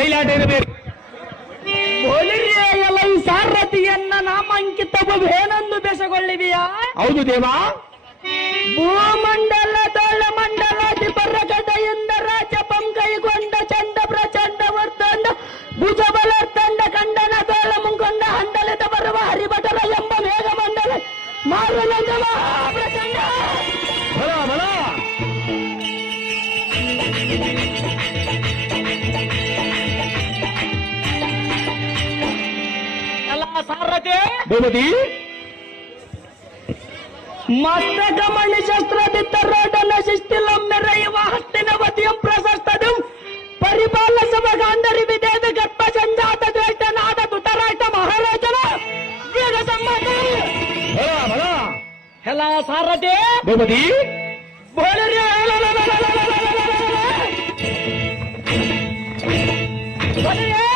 ಬಯಲಾಟ ಇರಬೇಕು. ಈ ಸಾರಥಿಯನ್ನ ನಾಮಾಂಕಿತವೇನೆಂದು ಬೆಸಗೊಳ್ಳಿದೆಯಾ? ಹೌದು ದೇವ. ಭೂಮಂಡಲ ತೋಳ ಮಂಡಲಾಧಿಪರ ಗದೆಯಿಂದ ರಾಜಪಂ ಕೈಗೊಂಡ ಚಂಡ ಪ್ರಚಂಡ ವರ್ದಂಡ ಭುಜಬಲರ್ದಂಡ ಖಂಡನ ತೋಳ ಮುಂಕೊಂಡ ಹಂಡಲಿತ ಬರುವ ಹರಿಭಟರ ಎಂಬ ಮೇಘಮಂಡಲ ಮಾರುನಂದ ಮಹಾಪ್ರಚಂಡ. ಬಲ ಬಲ. ಎಲ್ಲ ಸಾರಥಿ ಭೂಪತಿ ಮಸ್ತಕಮಣಿ ಶಸ್ತ್ರದಿತ್ತರೋಡನ ಶಿಸ್ತಿಲಂ ಮೆರೆಯುವ ಹಸ್ತಿನ ವತಿಯಂ ಪ್ರಶಸ್ತದಂ ಪರಿಪಾಲಸವ ಗಾಂಧರಿ ವಿದೇದ ಗರ್ಭ ಸಂಜಾತ ದ್ವೇಷ್ಟನಾದ ತುತರಾಟ ಮಹಾರಾಜನ ವೇದ ಸಮ್ಮತ. ಬಲ ಬಲ. ಎಲ್ಲ ಸಾರಥಿ ಭೂಪತಿ ಬೋಲರಿ ಬೋಲರಿ